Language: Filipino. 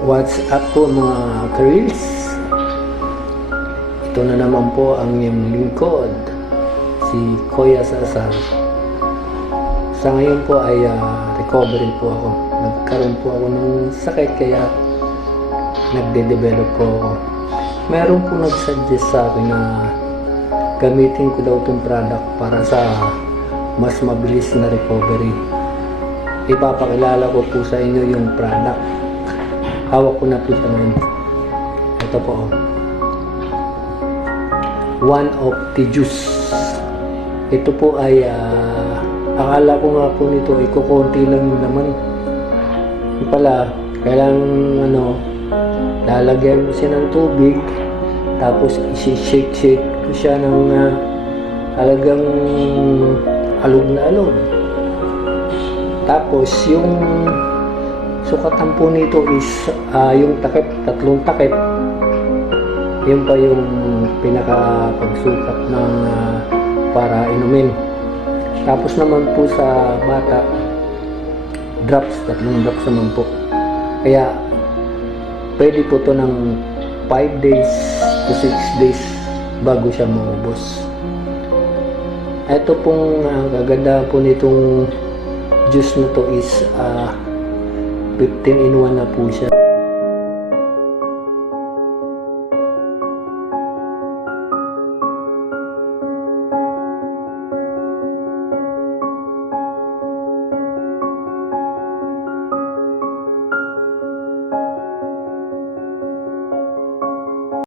What's up po mga ka-reels? Ito na naman po ang iyong lingkod, si Kuya Cesar. Sa ngayon po ay recovery po ako. Nagkaroon po ako ng sakit kaya nagde-develop po ako. Meron po nag-suggest sa akin na gamitin ko daw itong product para sa mas mabilis na recovery. Ipapakilala ko po sa inyo yung product. Hawak ko na po sa ngayon. Ito po. One of the juice. Ito po ay akala ko nga po nito ay kukunti lang naman. Yung pala, kailangan lalagyan mo siya ng tubig, tapos isi-shake ko siya ng talagang alog na alog. Tapos yung sukatan po nito is yung takip, 3 takip. Yun pa yung pinaka-pagsukat ng para inumin. Tapos naman po sa bata, drops, 3 drops naman po. Kaya pwede po to ng 5 days to 6 days bago siya maubos. Ito pong kaganda po nitong juice na to is 15 in 1 na po siya.